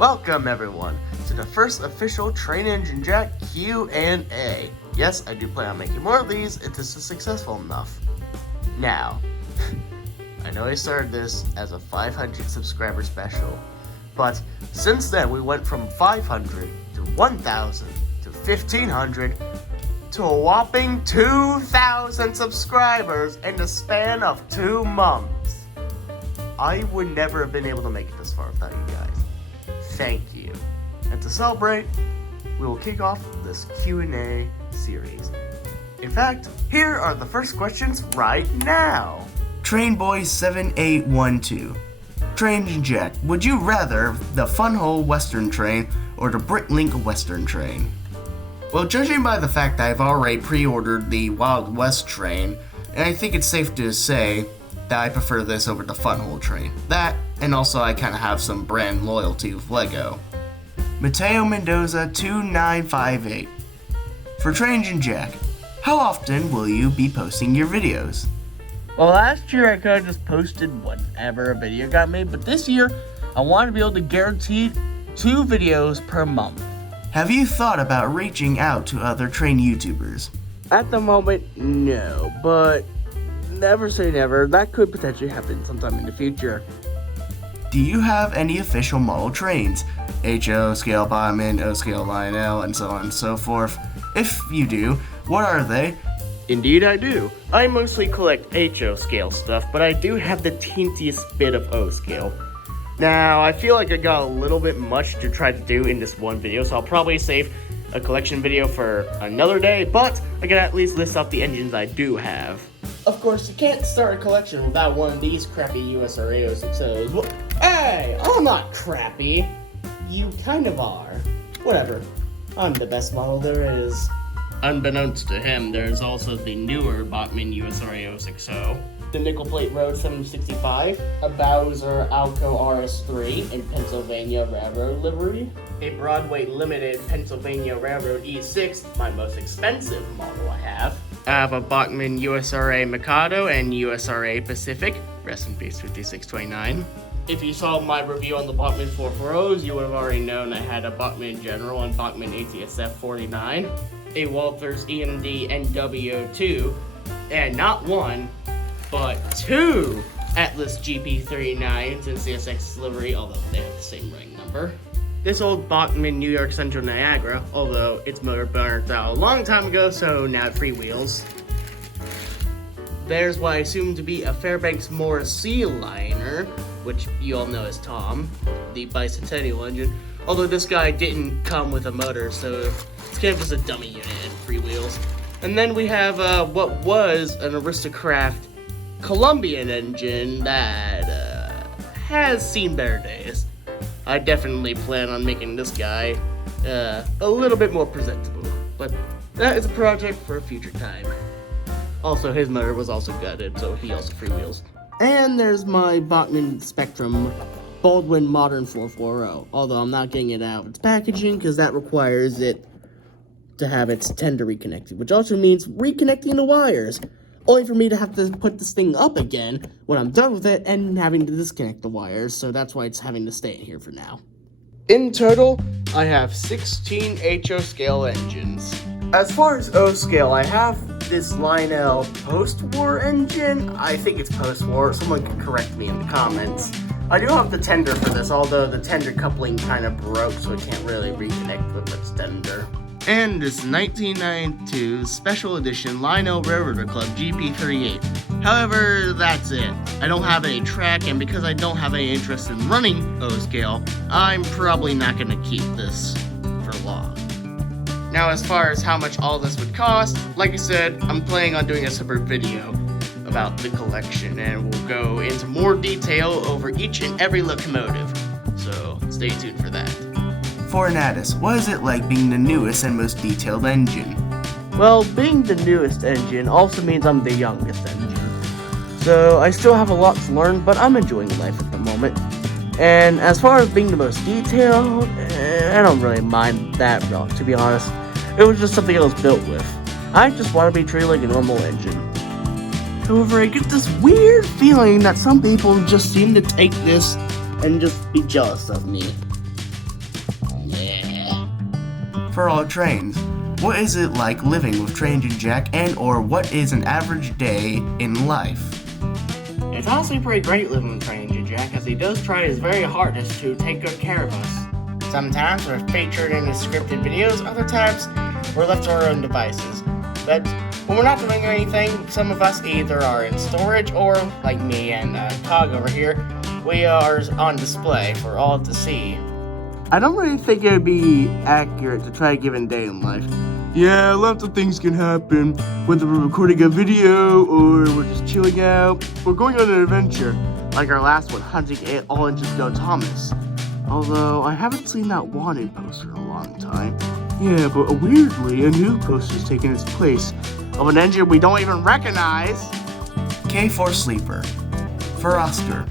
Welcome everyone to the first official Train Engine Jack Q&A. Yes, I do plan on making more of these if this is successful enough. Now, I know I started this as a 500 subscriber special, but since then we went from 500 to 1,000 to 1,500 to a whopping 2,000 subscribers in the span of 2 months. I would never have been able to make it this far without you guys. Thank you. And to celebrate, we will kick off this Q&A series. In fact, here are the first questions right now. Trainboy7812. Train Engine Jack, would you rather the Funhole Western train or the Bricklink Western train? Well, judging by the fact that I've already pre-ordered the Wild West train, and I think it's safe to say that I prefer this over the Funhole train. That, and also I kind of have some brand loyalty with LEGO. Mateo Mendoza 2958. For Train Engine Jack, how often will you be posting your videos? Well, last year I could have just posted whenever a video got made, but this year I want to be able to guarantee 2 videos per month. Have you thought about reaching out to other train YouTubers? At the moment, no, but never say never. That could potentially happen sometime in the future. Do you have any official model trains? HO, Scale Bottoman, O Scale Lionel, and so on and so forth. If you do, what are they? Indeed I do. I mostly collect HO scale stuff, but I do have the teensiest bit of O scale. Now, I feel like I got a little bit much to try to do in this one video, so I'll probably save a collection video for another day, but I can at least list off the engines I do have. Of course, you can't start a collection without one of these crappy USRA 060s. Well, hey, I'm not crappy. You kind of are. Whatever. I'm the best model there is. Unbeknownst to him, there's also the newer Bachmann USRA 060. The Nickel Plate Road 765, a Bowser Alco RS3 in Pennsylvania Railroad livery, a Broadway Limited Pennsylvania Railroad E6, my most expensive model I have. I have a Bachmann USRA Mikado and USRA Pacific, rest in peace 5629. If you saw my review on the Bachmann 440s, you would have already known I had a Bachmann General and Bachmann ATSF 49, a Walthers EMD NW02, and not one, but 2 Atlas GP39s in CSX livery, although they have the same ring number. This old Bachmann New York Central Niagara, although its motor burned out a long time ago, so now it freewheels. There's what I assume to be a Fairbanks Morrissey liner, which you all know as Tom, the bicentennial engine, although this guy didn't come with a motor, so it's kind of just a dummy unit and freewheels. And then we have what was an Aristocraft Colombian engine that has seen better days. I definitely plan on making this guy a little bit more presentable, but that is a project for a future time. Also, his motor was also gutted, so he also freewheels. And there's my Bachmann Spectrum Baldwin Modern 440, although I'm not getting it out of its packaging because that requires it to have its tender reconnected, which also means reconnecting the wires, only for me to have to put this thing up again when I'm done with it and having to disconnect the wires, so that's why it's having to stay in here for now. In total, I have 16 HO scale engines. As far as O scale, I have this Lionel post-war engine. I think it's post-war. Someone can correct me in the comments. I do have the tender for this, although the tender coupling kind of broke, so it can't really reconnect with its tender. And this 1992 Special Edition Lionel Railroader Club GP38. However, that's it. I don't have any track, and because I don't have any interest in running O-scale, I'm probably not going to keep this for long. Now, as far as how much all this would cost, like I said, I'm planning on doing a separate video about the collection, and we'll go into more detail over each and every locomotive, so stay tuned for that. For Natus, what is it like being the newest and most detailed engine? Well, being the newest engine also means I'm the youngest engine, so I still have a lot to learn, but I'm enjoying life at the moment. And as far as being the most detailed, I don't really mind that, to be honest. It was just something I was built with. I just want to be treated like a normal engine. However, I get this weird feeling that some people just seem to take this and just be jealous of me. for all trains. What is it like living with Train Jack, and or what is an average day in life? It's honestly pretty great living with Train Jack, as he does try his very hardest to take good care of us. Sometimes we're featured in his scripted videos, other times we're left to our own devices. But when we're not doing anything, some of us either are in storage or, like me and Tog over here, we are on display for all to see. I don't really think it would be accurate to try a given day in life. Yeah, lots of things can happen, whether we're recording a video or we're just chilling out. We're going on an adventure, like our last one, hunting all inches go Thomas. Although, I haven't seen that wanted poster in a long time. Yeah, but weirdly, a new poster's taken its place of an engine we don't even recognize. K4 Sleeper. For Oscar,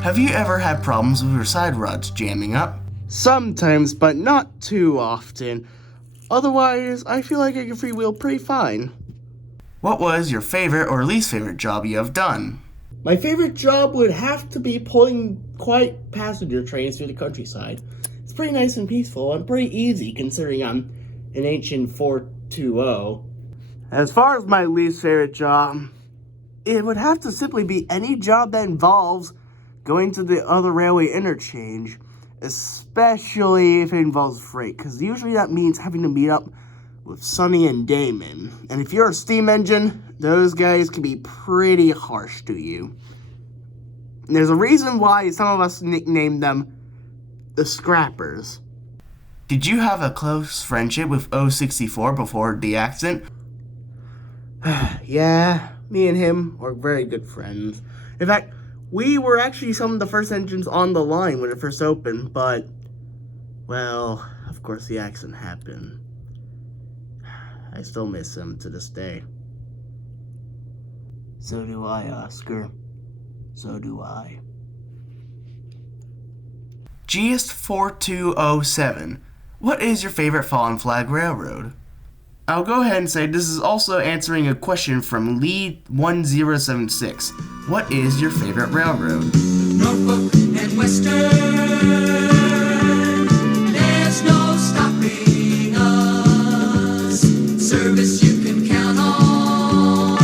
have you ever had problems with your side rods jamming up? Sometimes, but not too often. Otherwise, I feel like I can freewheel pretty fine. What was your favorite or least favorite job you have done? My favorite job would have to be pulling quiet passenger trains through the countryside. It's pretty nice and peaceful and pretty easy considering I'm an ancient 420. As far as my least favorite job, it would have to simply be any job that involves going to the other railway interchange, especially if it involves freight, because usually that means having to meet up with Sonny and Damon. And if you're a steam engine, those guys can be pretty harsh to you. And there's a reason why some of us nicknamed them the Scrappers. Did you have a close friendship with 064 before the accident? Yeah, me and him were very good friends. In fact, we were actually some of the first engines on the line when it first opened, but, well, of course the accident happened. I still miss him to this day. So do I, Oscar. So do I. GS4207. What is your favorite Fallen Flag railroad? I'll go ahead and say this is also answering a question from Lee1076. What is your favorite railroad? Norfolk and Western, there's no stopping us. Service you can count on,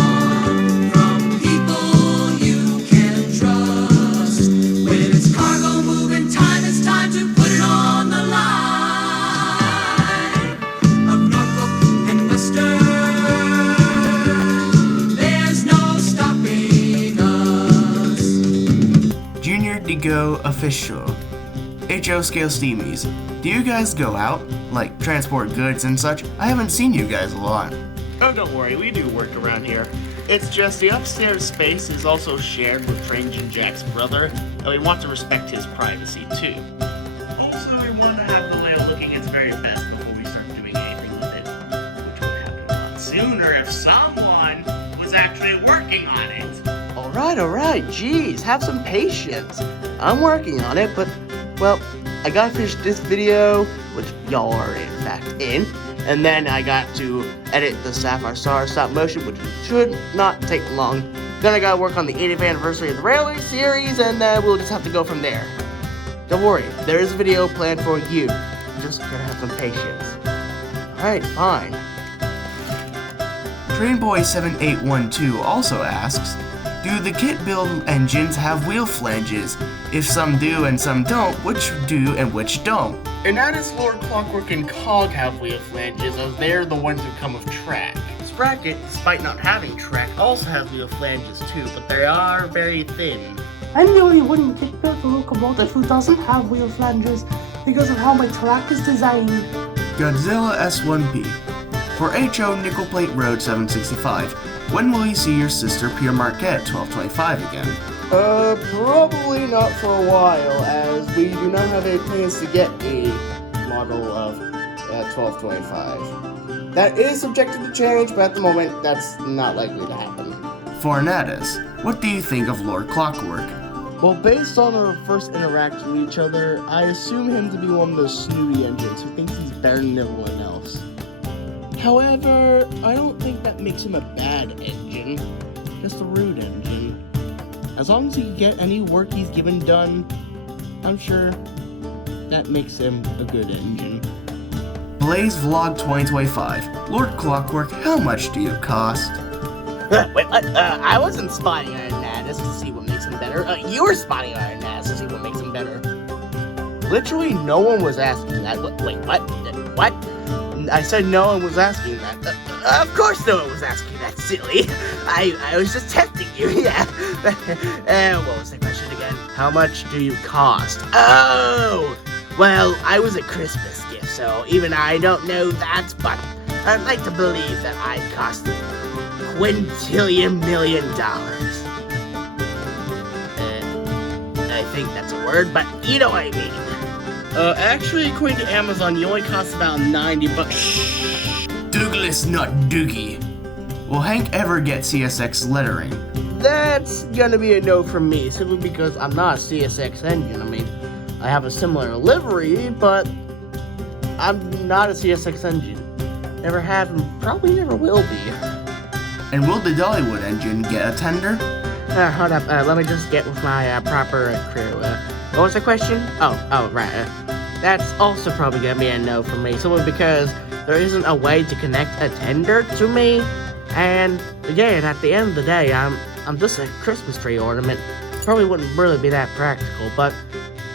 from people you can trust. When it's cargo moving time, it's time to put it on the line. Of Norfolk and Western, there's no stopping us. Junior Digo Official. HO Scale Steamies. Do you guys go out? Like transport goods and such? I haven't seen you guys a lot. Oh, don't worry, we do work around here. It's just the upstairs space is also shared with Train Jack's brother, and we want to respect his privacy too. Also, we want to have the layout looking its very best before we start doing anything with it, which would happen a lot sooner if someone was actually working on it. Alright, jeez, have some patience. I'm working on it, but, well, I gotta finish this video, which y'all are in fact in, and then I got to edit the Sapphire Star stop motion, which should not take long. Then I gotta work on the 80th anniversary of the Railway series, and then we'll just have to go from there. Don't worry, there is a video planned for you. You just gotta have some patience. Alright, fine. Trainboy7812 also asks, do the kit build engines have wheel flanges? If some do and some don't, which do and which don't? And that is Lord Clockwork and Cog have wheel flanges, as they're the ones who come with track. Sprocket, despite not having track, also has wheel flanges too, but they are very thin. I'm the only wooden kit built locomotive who doesn't have wheel flanges because of how my track is designed. Godzilla S1P. For HO Nickel Plate Road 765, when will you see your sister Pierre Marquette 1225 again? Probably not for a while, as we do not have any plans to get a model of 1225. That is subjected to change, but at the moment, that's not likely to happen. For Natus, what do you think of Lord Clockwork? Well, based on our first interaction with each other, I assume him to be one of those snooty engines who thinks he's better than everyone else. However, I don't think that makes him a bad engine, just a rude engine. As long as he can get any work he's given done, I'm sure that makes him a good engine. Blaze Vlog 2025. Lord Clockwork, how much do you cost? Wait, what? I wasn't spotting Iron Natus to see what makes him better. You were spotting Iron Natus to see what makes him better. Literally, no one was asking that. Wait, what? What? I said no one was asking that. Of course no one was asking that, silly. I was just testing you, yeah. What was the question again? How much do you cost? Oh! Well, I was a Christmas gift, so even I don't know that, but I'd like to believe that I cost $20 million. I think that's a word, but you know what I mean. Actually, according to Amazon, you only cost about $90. Shh. Douglas, not Doogie. Will Hank ever get CSX lettering? That's gonna be a no from me, simply because I'm not a CSX engine. I mean, I have a similar livery, but I'm not a CSX engine. Never have and probably never will be. And will the Dollywood engine get a tender? Hold up, let me just get with my proper crew. What was the question? Oh, right. That's also probably gonna be a no from me, simply because there isn't a way to connect a tender to me. And again, at the end of the day, I'm just a Christmas tree ornament. Probably wouldn't really be that practical, but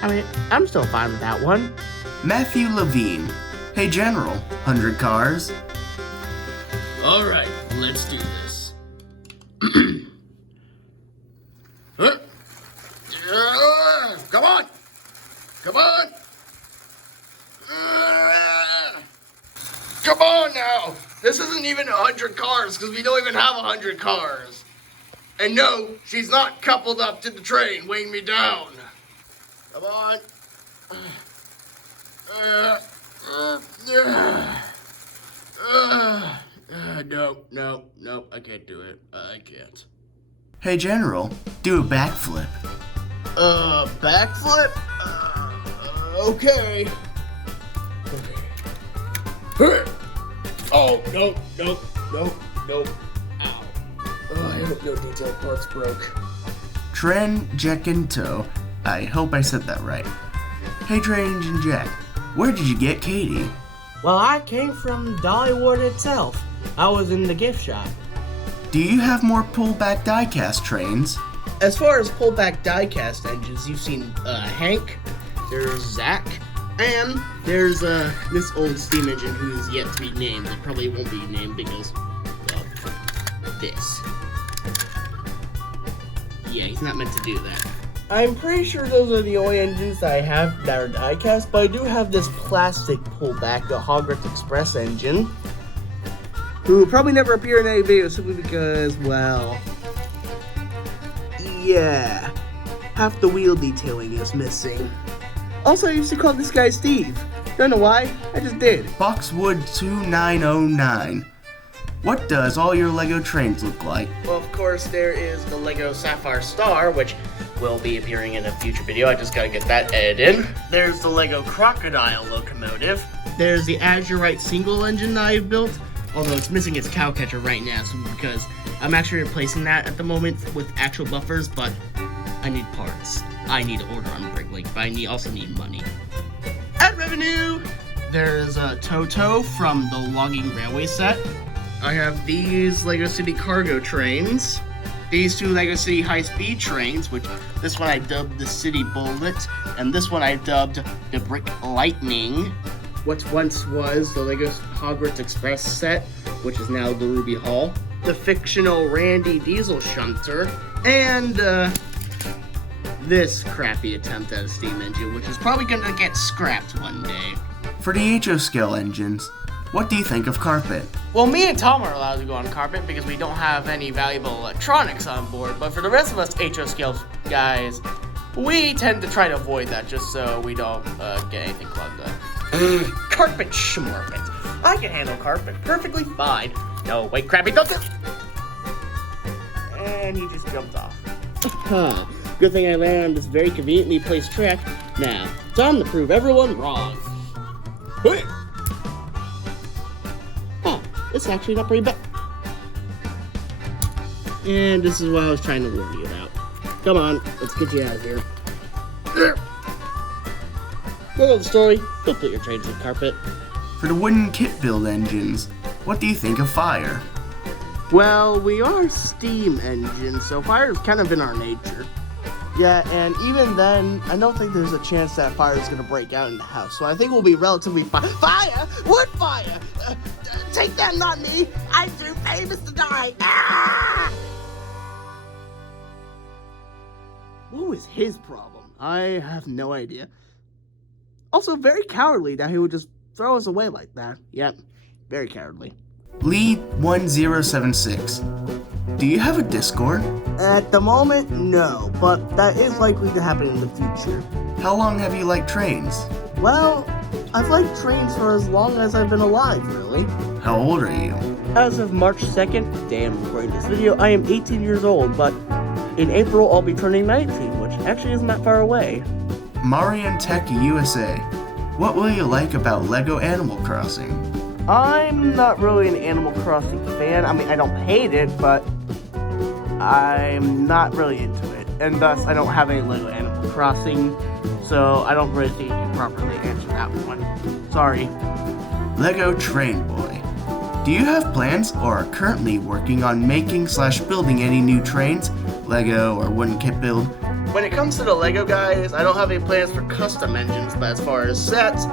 I mean, I'm still fine with that one. Matthew Levine. Hey General, 100 cars? Alright, let's do this. Come on! Come on! Come on now! This isn't even 100 cars, because we don't even have 100 cars. And no, she's not coupled up to the train, weighing me down. Come on. No, I can't do it. I can't. Hey General, do a backflip. Backflip? Okay. Oh, no. Ow. Oh, I hope no detail parts broke. Tren Jacinto. I hope I said that right. Hey Train Engine Jack, where did you get Katie? Well, I came from Dollywood itself. I was in the gift shop. Do you have more pullback diecast trains? As far as pullback diecast engines, you've seen Hank, there's Zach, and there's this old steam engine who is yet to be named. It probably won't be named because, well, this. Yeah, he's not meant to do that. I'm pretty sure those are the only engines that I have that are diecast, but I do have this plastic pullback, the Hogwarts Express engine, who will probably never appear in any video simply because, well, yeah, half the wheel detailing is missing. Also, I used to call this guy Steve. Don't know why, I just did. Boxwood 2909. What does all your Lego trains look like? Well, of course, there is the Lego Sapphire Star, which will be appearing in a future video. I just gotta get that edited in. There's the Lego Crocodile locomotive. There's the Azurite single engine that I've built, although it's missing its cow catcher right now, so because I'm actually replacing that at the moment with actual buffers, but I need parts. I need to order on Bricklink, but I also need money. Ad revenue! There's Toto from the Logging Railway set. I have these Lego City cargo trains. These two Lego City high-speed trains, which this one I dubbed the City Bullet, and this one I dubbed the Brick Lightning. What once was the Lego Hogwarts Express set, which is now the Ruby Hall. The fictional Randy Diesel Shunter, and this crappy attempt at a steam engine, which is probably gonna get scrapped one day. For the HO scale engines, what do you think of carpet? Well, me and Tom are allowed to go on carpet because we don't have any valuable electronics on board, but for the rest of us HO scale guys, we tend to try to avoid that just so we don't get anything clogged up. Carpet schmorpet. I can handle carpet perfectly fine. No, wait, Krabby, don't do. And he just jumped off. Good thing I landed on this very conveniently placed track. Now, time to prove everyone wrong. Hey! Oh, this is actually not pretty bad. And this is what I was trying to warn you about. Come on, let's get you out of here. Moral of the story, don't put your trains in carpet. For the wooden kit build engines, what do you think of fire? Well, we are steam engines, so fire is kind of in our nature. Yeah, and even then, I don't think there's a chance that fire is going to break out in the house. So I think we'll be relatively fire! Wood fire! Take that, not me! I'm too famous to die! Ah! What was his problem? I have no idea. Also, very cowardly that he would just throw us away like that. Yep, very cowardly. Lee 1076. Do you have a Discord? At the moment, no, but that is likely to happen in the future. How long have you liked trains? Well, I've liked trains for as long as I've been alive, really. How old are you? As of March 2nd, day I'm recording this video, I am 18 years old, but in April I'll be turning 19, which actually isn't that far away. Marian Tech USA. What will you like about LEGO Animal Crossing? I'm not really an Animal Crossing fan. I mean, I don't hate it, but I'm not really into it. And thus, I don't have any LEGO Animal Crossing, so I don't really think you can properly answer that one. Sorry. LEGO Train Boy. Do you have plans or are currently working on making/building any new trains, LEGO or wooden kit build? When it comes to the LEGO guys, I don't have any plans for custom engines, but as far as sets,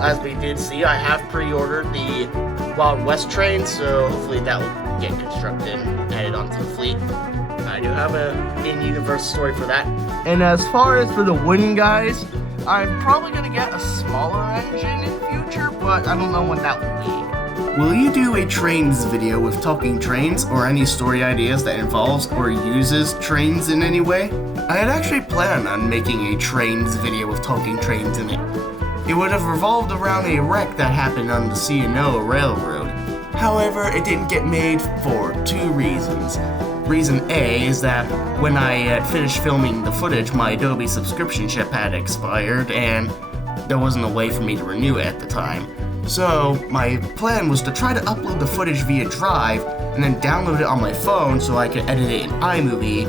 as we did see, I have pre-ordered the Wild West train, so hopefully that will get constructed and added onto the fleet. I do have an in-universe story for that. And as far as for the wooden guys, I'm probably going to get a smaller engine in the future, but I don't know when that will be. Will you do a trains video with talking trains or any story ideas that involves or uses trains in any way? I had actually planned on making a trains video with talking trains in it. It would have revolved around a wreck that happened on the C&O Railroad. However, it didn't get made for two reasons. Reason A is that when I had finished filming the footage, my Adobe subscription ship had expired and there wasn't a way for me to renew it at the time. So my plan was to try to upload the footage via Drive and then download it on my phone so I could edit it in iMovie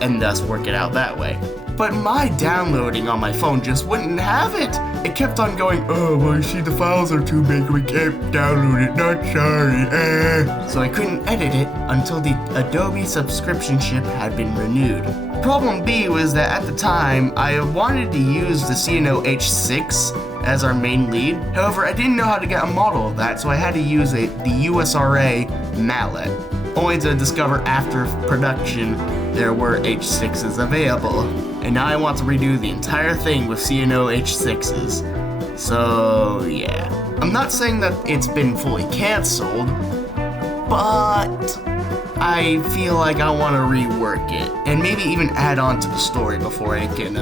and thus work it out that way. But my downloading on my phone just wouldn't have it. It kept on going, oh, well, you see the files are too big, we can't download it, not sorry, So I couldn't edit it until the Adobe subscription ship had been renewed. Problem B was that at the time, I wanted to use the C&O H6 as our main lead. However, I didn't know how to get a model of that, so I had to use the USRA mallet. Only to discover after production there were H6s available. And now I want to redo the entire thing with C&O H6s. So, yeah. I'm not saying that it's been fully cancelled, but I feel like I want to rework it. And maybe even add on to the story before I can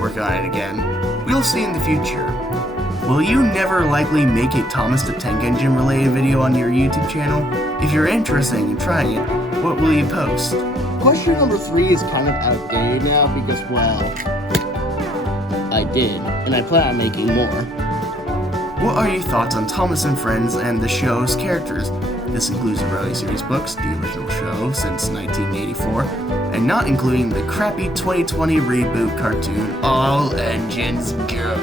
work on it again. We'll see in the future. Will you never likely make a Thomas the Tank Engine related video on your YouTube channel? If you're interested in trying it, what will you post? Question number 3 is kind of outdated now because, well, I did, and I plan on making more. What are your thoughts on Thomas and Friends and the show's characters? This includes the Rally series books, the original show since 1984, and not including the crappy 2020 reboot cartoon, All Engines Go.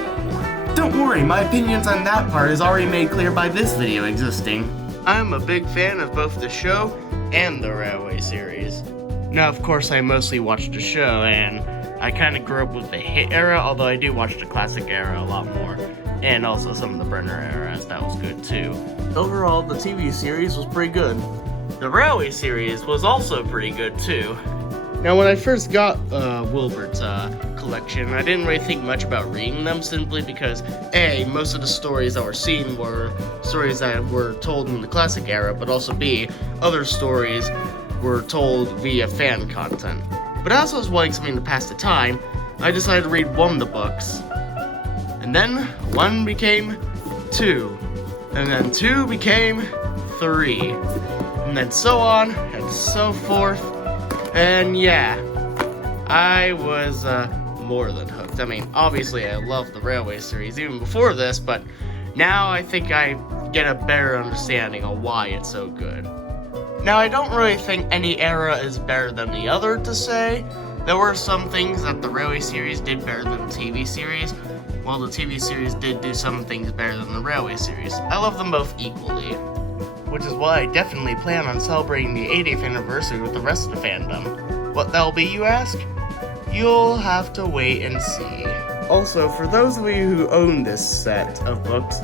Don't worry, my opinions on that part is already made clear by this video existing. I'm a big fan of both the show and the Railway series. Now, of course, I mostly watched the show, and I kind of grew up with the hit era, although I do watch the classic era a lot more, and also some of the Brenner era, as that was good too. Overall, the TV series was pretty good. The Railway series was also pretty good too. Now, when I first got Wilbert's collection, I didn't really think much about reading them, simply because A, most of the stories that were seen were stories that were told in the classic era, but also B, other stories were told via fan content. But as I was wanting something to pass the time, I decided to read one of the books. And then 1 became 2. And then 2 became 3. And then so on, and so forth. And yeah, I was more than hooked. I mean, obviously I love the Railway series even before this, but now I think I get a better understanding of why it's so good. Now, I don't really think any era is better than the other to say. There were some things that the Railway series did better than the TV series. while the TV series did do some things better than the Railway series, I love them both equally. Which is why I definitely plan on celebrating the 80th anniversary with the rest of the fandom. What that'll be, you ask? You'll have to wait and see. Also, for those of you who own this set of books,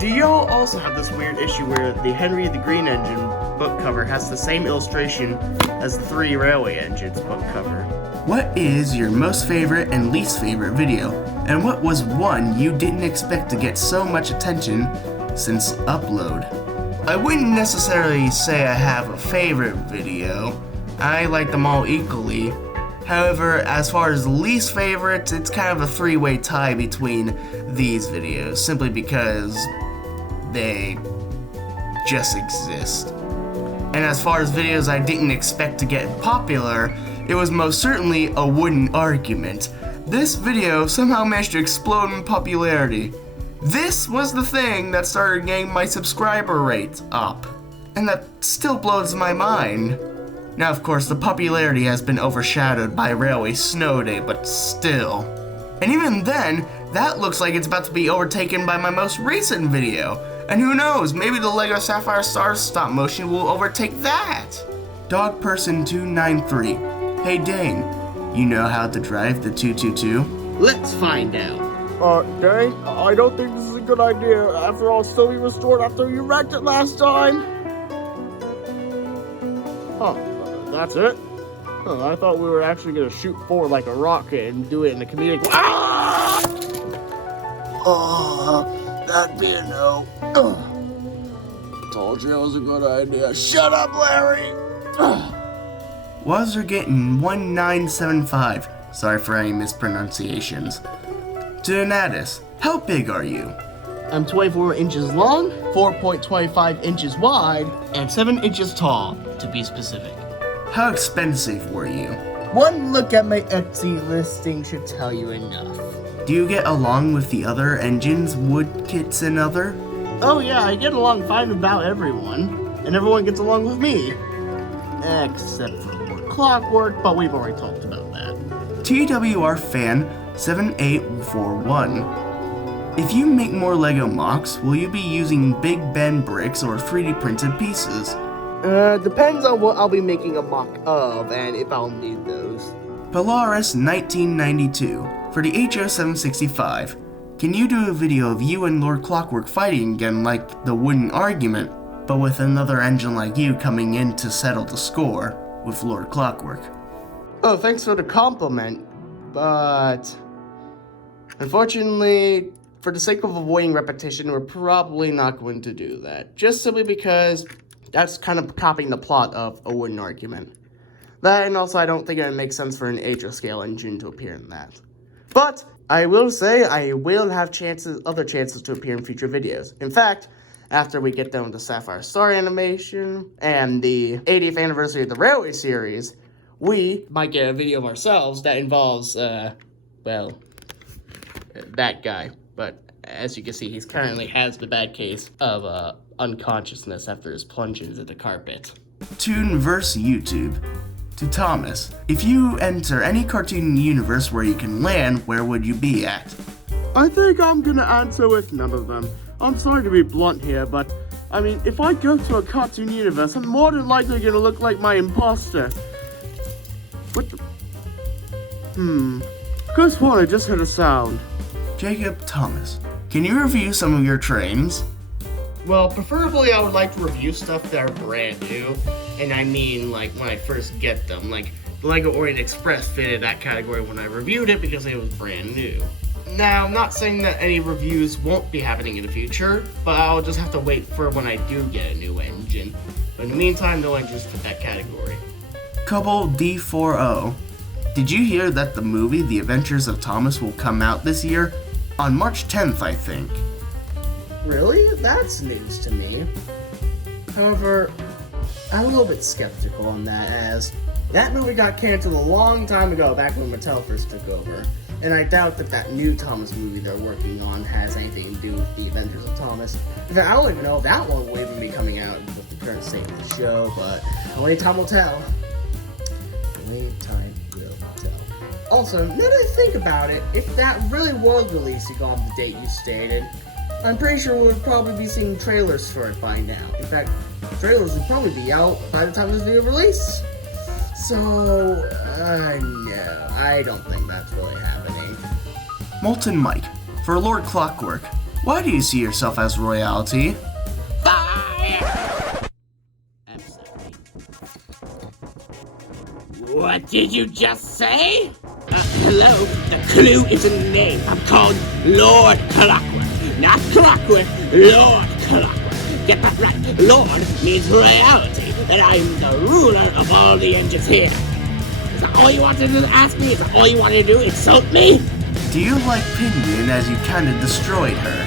do y'all also have this weird issue where the Henry the Green Engine book cover has the same illustration as the 3 Railway Engines book cover? What is your most favorite and least favorite video? And what was one you didn't expect to get so much attention since upload? I wouldn't necessarily say I have a favorite video. I like them all equally. However, as far as least favorites, it's kind of a 3-way tie between these videos, simply because they just exist. And as far as videos I didn't expect to get popular, it was most certainly a wooden argument. This video somehow managed to explode in popularity. This was the thing that started getting my subscriber rate up. And that still blows my mind. Now, of course, the popularity has been overshadowed by Railway Snow Day, but still. And even then, that looks like it's about to be overtaken by my most recent video. And who knows, maybe the LEGO Sapphire Stars stop motion will overtake that. Dogperson293. Hey Dane, you know how to drive the 222? Let's find out. Dang, I don't think this is a good idea. After all, still be restored after you wrecked it last time. Huh, that's it? Huh, I thought we were actually gonna shoot forward like a rocket and do it in a comedic. Ah! That'd be a no. Told you it was a good idea. Shut up, Larry! Wazergetting 1975. Sorry for any mispronunciations. Donatus, how big are you? I'm 24 inches long, 4.25 inches wide, and 7 inches tall, to be specific. How expensive were you? One look at my Etsy listing should tell you enough. Do you get along with the other engines, wood kits, and other? Oh yeah, I get along fine with about everyone, and everyone gets along with me. Except for more clockwork, but we've already talked about that. TWR Fan 7841. If you make more LEGO MOCs, will you be using Big Ben bricks or 3D printed pieces? Depends on what I'll be making a mock of, and if I'll need those. Polaris 1992. For the HO765, can you do a video of you and Lord Clockwork fighting again like the wooden argument, but with another engine like you coming in to settle the score with Lord Clockwork? Oh, thanks for the compliment, but unfortunately, for the sake of avoiding repetition, we're probably not going to do that. Just simply because that's kind of copying the plot of a wooden argument. That, and also I don't think it would make sense for an HO scale engine to appear in that. But I will say I will have other chances to appear in future videos. In fact, after we get done with the Sapphire Star animation and the 80th anniversary of the Railway series, we might get a video of ourselves that involves, well, that guy. But as you can see, he currently has the bad case of unconsciousness after his plunge into the carpet. Toonverse YouTube. To Thomas, if you enter any cartoon universe where you can land, where would you be at? I think I'm gonna answer with none of them. I'm sorry to be blunt here, but I mean, if I go to a cartoon universe, I'm more than likely gonna look like my imposter. What the? Chris Warner just heard a sound. Jacob Thomas, can you review some of your trains? Well, preferably I would like to review stuff that are brand new, and I mean like when I first get them. Like the LEGO Orient Express fitted that category when I reviewed it because it was brand new. Now, I'm not saying that any reviews won't be happening in the future, but I'll just have to wait for when I do get a new engine. But in the meantime, no engines fit that category. Couple D40. Did you hear that the movie The Adventures of Thomas will come out this year? On March 10th, I think. Really? That's news to me. However, I'm a little bit skeptical on that, as that movie got canceled a long time ago, back when Mattel first took over. And I doubt that that new Thomas movie they're working on has anything to do with The Adventures of Thomas. In fact, I don't even know if that one will even be coming out with the current state of the show, but only time will tell. Only time will tell. Also, now that I think about it, if that really was releasing on the date you stated, I'm pretty sure we'll probably be seeing trailers for it by now. In fact, trailers will probably be out by the time this video releases. So, no, I don't think that's really happening. Molten Mike, for Lord Clockwork, why do you see yourself as royalty? Fire! I'm sorry. What did you just say? Hello? The clue is in the name. I'm called Lord Clockwork. Not Clockwork, Lord Clockwork. Get that right. Lord means royalty, and I'm the ruler of all the engines here. Is that all you wanted to ask me? Is that all you wanted to do? Insult me? Do you like Pinion as you kinda destroyed her?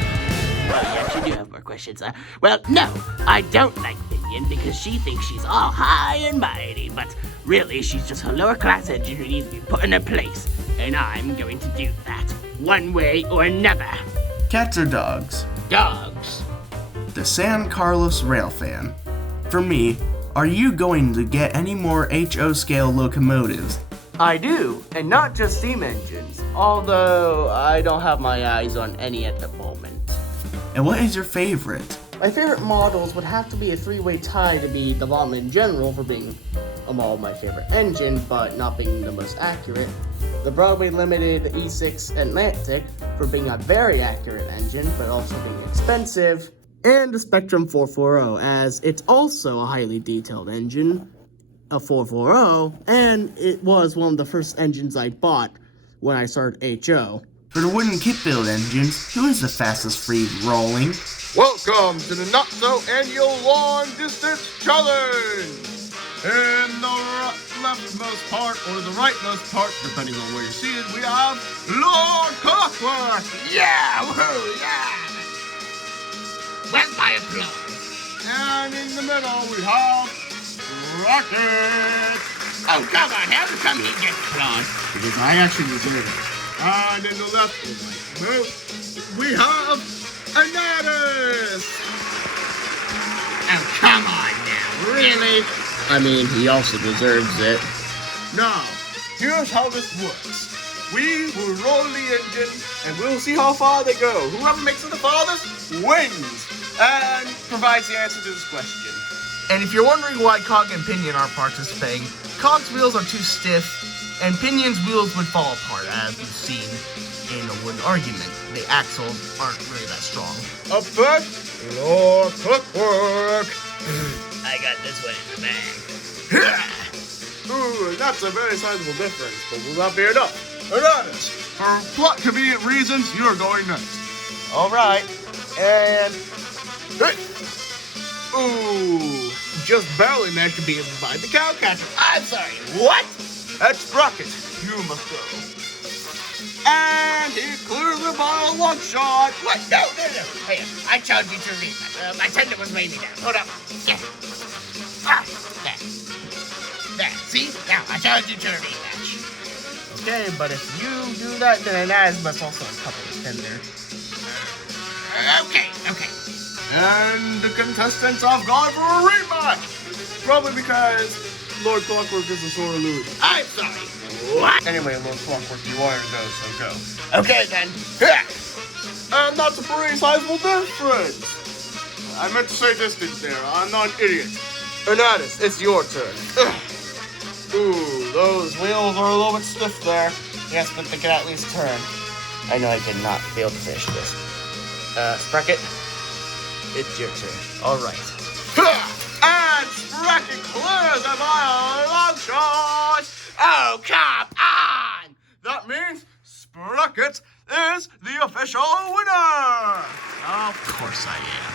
Well, yes, you do have more questions, huh? Well, no, I don't like Minion because she thinks she's all high and mighty, but really she's just a lower class engine who needs to be put in her place. And I'm going to do that, one way or another. Cats or dogs? Dogs. The San Carlos Railfan. For me, are you going to get any more HO scale locomotives? I do, and not just steam engines, although I don't have my eyes on any at the moment. And what is your favorite? My favorite models would have to be a three-way tie to be the bomb in general for being my favorite engine, but not being the most accurate. The Broadway Limited E6 Atlantic for being a very accurate engine, but also being expensive. And the Spectrum 440, as it's also a highly detailed engine, a 440, and it was one of the first engines I bought when I started HO. For the wooden kit build engines, who is the fastest free rolling? Welcome to the Not So Annual Long Distance Challenge! In the leftmost part, or the rightmost part, depending on where you see it, we have Lord Clockwork! Yeah, woohoo, yeah! Where's my applause? And in the middle, we have Rocket! Oh, come on, how come he gets applause? Because I actually deserve it. And in the left, we have Anatus! Oh, come on now, really? I mean, he also deserves it. Now, here's how this works. We will roll the engine, and we'll see how far they go. Whoever makes it the farthest wins, and provides the answer to this question. And if you're wondering why Cog and Pinion aren't participating, Cog's wheels are too stiff, and Pinion's wheels would fall apart, as we've seen in a wooden argument. The axles aren't really that strong. Up first, Lord Clockwork. I got this one in the bag. Ooh, that's a very sizable difference, but will that be enough? Anatus, for plot convenient reasons, you're going next. Alright, and... Hey. Ooh, just barely managed to be able to find the cowcatcher. I'm sorry, what? That's Sprocket. You must go. And he clears the by a one shot. What? No. Hey, I told you to read that. My tender was weighing me down. Hold up. Yeah. There. There. See? Now, I told you to read that. Okay, but if you do that, then Anatus must also couple the tender. Okay. And the contestants have gone for a rematch. Probably because Lord Clockwork is a sore loser. I'm sorry. What? Anyway, Lord Clockwork, you want to go, so go. Okay, then. And that's a pretty sizable difference. I meant to say distance there. I'm not an idiot. Anatus, it's your turn. Ooh, those wheels are a little bit stiff there. Yes, but they can at least turn. I know I could not be able to finish this. Sprocket, it's your turn. Alright. And Sprocket clears it by a long shot. Oh, come on! That means Sprocket is the official winner. Of course I am.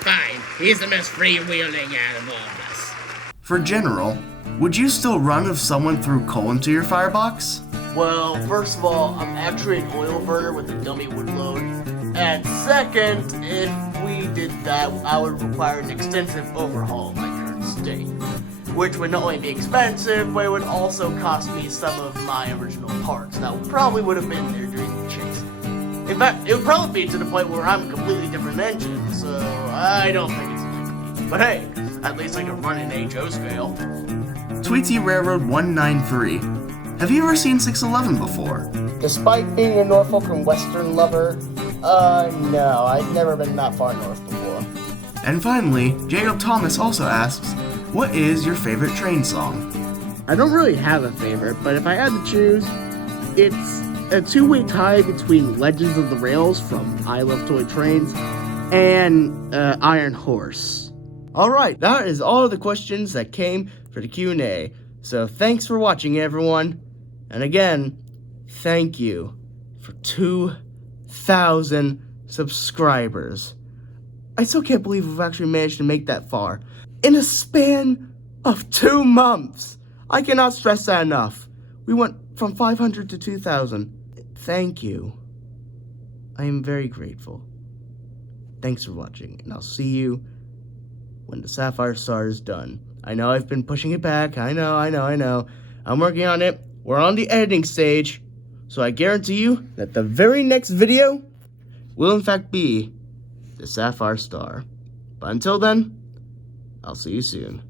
Fine. He's the most freewheeling out of all of us. For General, would you still run if someone threw coal into your firebox? Well, first of all, I'm actually an oil burner with a dummy wood load. And second, if we did that, I would require an extensive overhaul of my current state. Which would not only be expensive, but it would also cost me some of my original parts that probably would have been there during the chase. In fact, it would probably be to the point where I'm a completely different engine, so I don't think it's likely. But hey, at least I can run an HO scale. Tweety Railroad 193. Have you ever seen 611 before? Despite being a Norfolk and Western lover, no, I've never been that far north before. And finally, Jacob Thomas also asks, what is your favorite train song? I don't really have a favorite, but if I had to choose, it's a two-way tie between Legends of the Rails from I Love Toy Trains and Iron Horse. Alright, that is all of the questions that came for the Q&A. So thanks for watching, everyone. And again, thank you for 2,000 subscribers. I still can't believe we've actually managed to make that far in a span of 2 months. I cannot stress that enough. We went from 500 to 2,000. Thank you. I am very grateful. Thanks for watching, and I'll see you when the Sapphire Star is done. I know I've been pushing it back. I know. I'm working on it. We're on the editing stage, so I guarantee you that the very next video will in fact be the Sapphire Star. But until then, I'll see you soon.